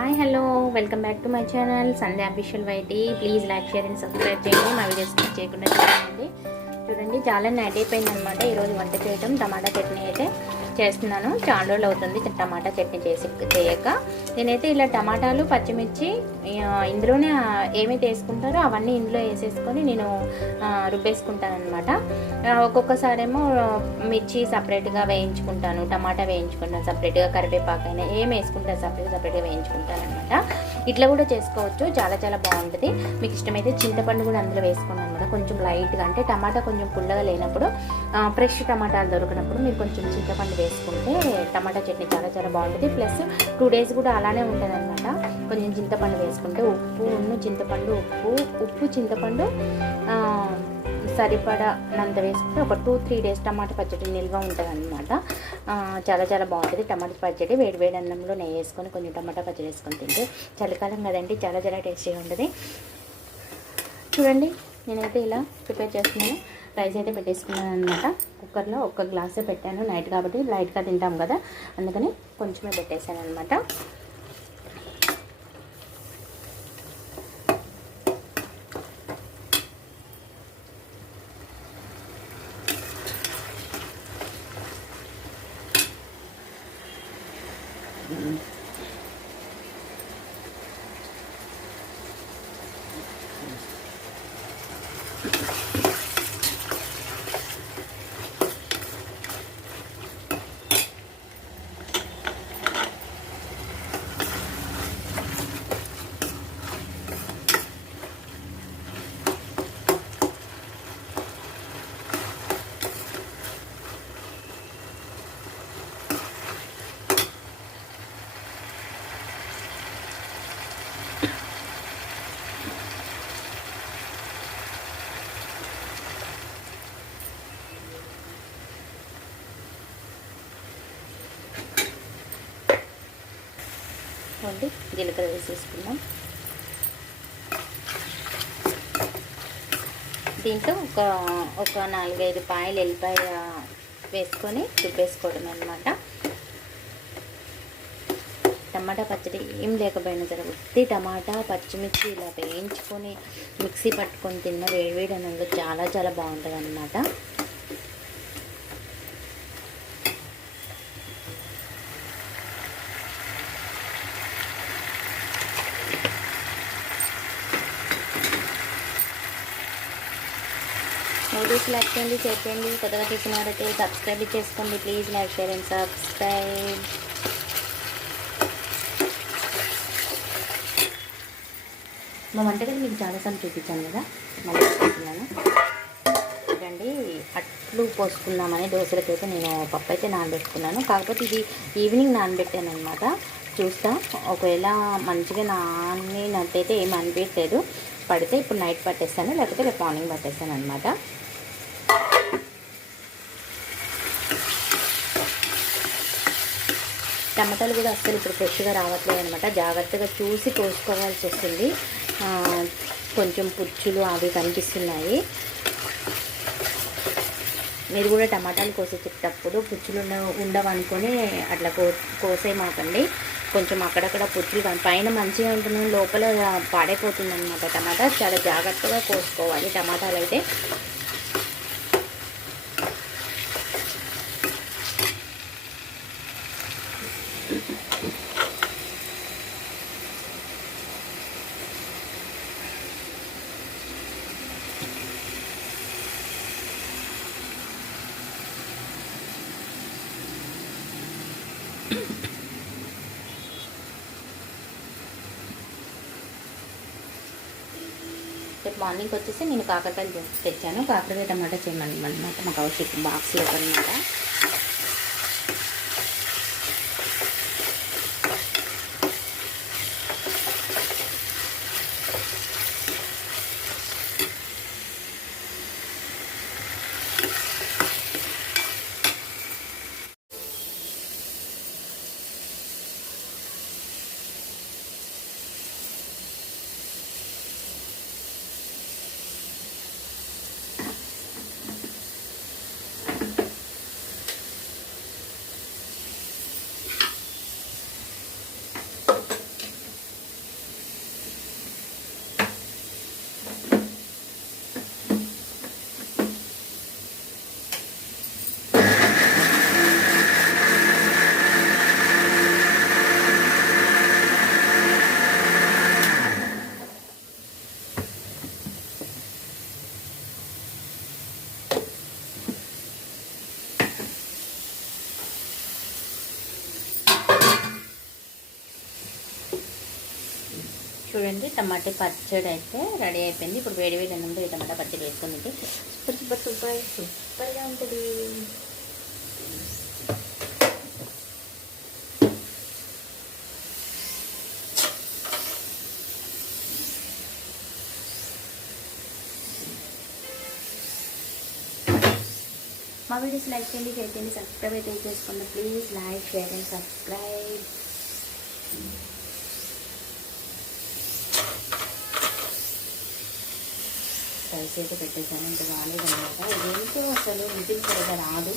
Hi hello welcome back to my channel Sandhya official YT. Please like share and subscribe చేయండి. మా videos చేయకుండా చూడండి. చాలా నైట్ అయిపోయింది అనమాట. ఈరోజు వంట చేయటం టమాటా చట్నీ అయితే చేస్తున్నాను. చాలా రోజులు అవుతుంది టమాటా చట్నీ చేయక. నేనైతే ఇలా టమాటాలు పచ్చిమిర్చి ఇందులోనే ఏమైతే వేసుకుంటారో అవన్నీ ఇందులో వేసేసుకొని నేను రుబ్బేసుకుంటాను అనమాట. ఒక్కొక్కసారేమో మిర్చి సపరేట్గా వేయించుకుంటాను, టమాటా వేయించుకుంటాను సపరేట్గా, కరివేపాకైనా ఏం వేసుకుంటాను సపరేట్గా వేయించుకుంటాను అనమాట. ఇట్లా కూడా చేసుకోవచ్చు, చాలా చాలా బాగుంటుంది. మీకు ఇష్టమైతే చింతపండు కూడా అందులో వేసుకున్నాను అనమాట. కొంచెం లైట్గా, అంటే టమాటా కొంచెం పుల్లగా లేనప్పుడు, ఫ్రెష్ టమాటాలు దొరికినప్పుడు మీరు కొంచెం చింతపండు వేసుకుంటే టమాటా చట్నీ చాలా చాలా బాగుంటుంది. ప్లస్ 2 days కూడా అలానే ఉంటుంది అనమాట. కొంచెం చింతపండు వేసుకుంటే చింతపండు ఉప్పు చింతపండు సరిపడంత వేసుకుంటే ఒక 2-3 days టమాటా పచ్చడి నిల్వ ఉంటుంది అనమాట. చాలా చాలా బాగుంటుంది టమాటా పచ్చడి. వేడి అన్నంలో నెయ్యి వేసుకొని కొంచెం టమాటా పచ్చడి వేసుకొని తింటే చలికాలం కదండి, చాలా చాలా టేస్టీగా ఉంటుంది. చూడండి, నేనైతే ఇలా ప్రిపేర్ చేస్తున్నాను. రైస్ అయితే పెట్టేసుకున్నాను అనమాట. కుక్కర్లో 1 గ్లాసే పెట్టాను, నైట్ కాబట్టి లైట్గా తింటాం కదా, అందుకని కొంచెమే పెట్టేశాను అనమాట. జీలకర్ర వేసేసుకుందాం. దీంట్లో ఒక 4-5 పాయలు ఎల్లిపాయ వేసుకొని రుబ్బేసుకోవడం అనమాట. టమాటా పచ్చడి ఏం లేకపోయినా సరే ఉత్తి టమాటా పచ్చిమిర్చి ఇలా వేయించుకొని మిక్సీ పట్టుకొని తిన్న వేడివేడి అన్నంలో చాలా చాలా బాగుంటుంది అనమాట. వీడియోస్ లైక్ చేయండి, షేర్ చేయండి. కొత్తగా చూసినారైతే సబ్స్క్రైబ్ చేసుకోండి. Please like share and subscribe. మా వంటగది మీకు చాలాసార్లు చూపించాను కదా, మళ్ళీ చూపిస్తున్నాను. చూడండి, అట్లు పోసుకుందామని దోశలకైతే నేను పప్పు అయితే నానబెట్టుకున్నాను. కాకపోతే ఇది ఈవినింగ్ నానబెట్టాను అనమాట. చూస్తా, ఒకవేళ మంచిగా నానినట్టయితే ఏం అనిపించలేదు, పడితే ఇప్పుడు నైట్ పట్టేస్తాను, లేకపోతే రేపు మార్నింగ్ పట్టేస్తాను అనమాట. టమాటాలు కూడా అస్సలు ఇప్పుడు ఫ్రెష్గా రావట్లేదు అనమాట. జాగ్రత్తగా చూసి కోసుకోవాల్సి వస్తుంది. కొంచెం పుచ్చులు అవి కనిపిస్తున్నాయి. మీరు కూడా టమాటాలు కోసేటప్పుడు పుచ్చులు ఉండవనుకొని అట్లా కోసేయమాకండి. కొంచెం అక్కడక్కడ పుచ్చులు పైన మంచిగా ఉంటుంది, లోపల పాడైపోతుంది అనమాట. టమాటా చాలా జాగ్రత్తగా కోసుకోవాలి టమాటాలు అయితే. రేపు మార్నింగ్ వచ్చేసి నేను కాకరకాయలు తెచ్చాను. కాకరకాయ టమాటా చేయమని అనమాట, మాకు అవసరం బాక్స్లో అనమాట. చూడండి టమాటా పచ్చడి అయితే రెడీ అయిపోయింది. ఇప్పుడు వేడి వేడి అన్నంలో ఈ టమాటా పచ్చడి వేసుకొని సూపర్ సూపర్ సూపర్ సూపర్గా ఉంటుంది. మా వీడియోస్ లైక్ చేయండి, షేర్ చేయండి, సబ్స్క్రైబ్ అయితే చేసుకోండి. Please like, share and subscribe. Rice అయితే పెట్టేసాను, ఇంకా రాలేదన్నమాట. ఇదేంటో అసలు విజిల్ సరిగా రాదు.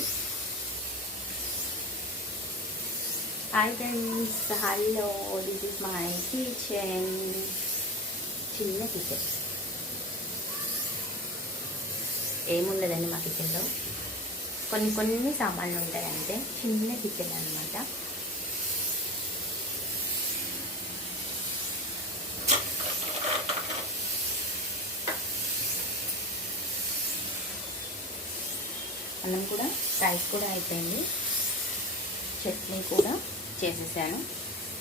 Hi friends, hello, this is my kitchen. చిన్న కిచెన్, ఏముండదండి మా కిచెన్లో, కొన్ని సామాన్లు ఉంటాయి అంతే. చిన్న కిచెన్ అనమాట. అన్నం కూడా, రైస్ కూడా అయిపోయింది, చట్నీ కూడా చేసేసాను.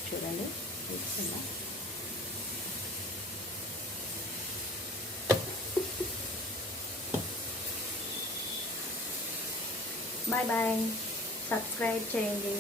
చూడండి చూస్తున్నా. బాయ్ బాయ్, సబ్స్క్రైబ్ చేయండి.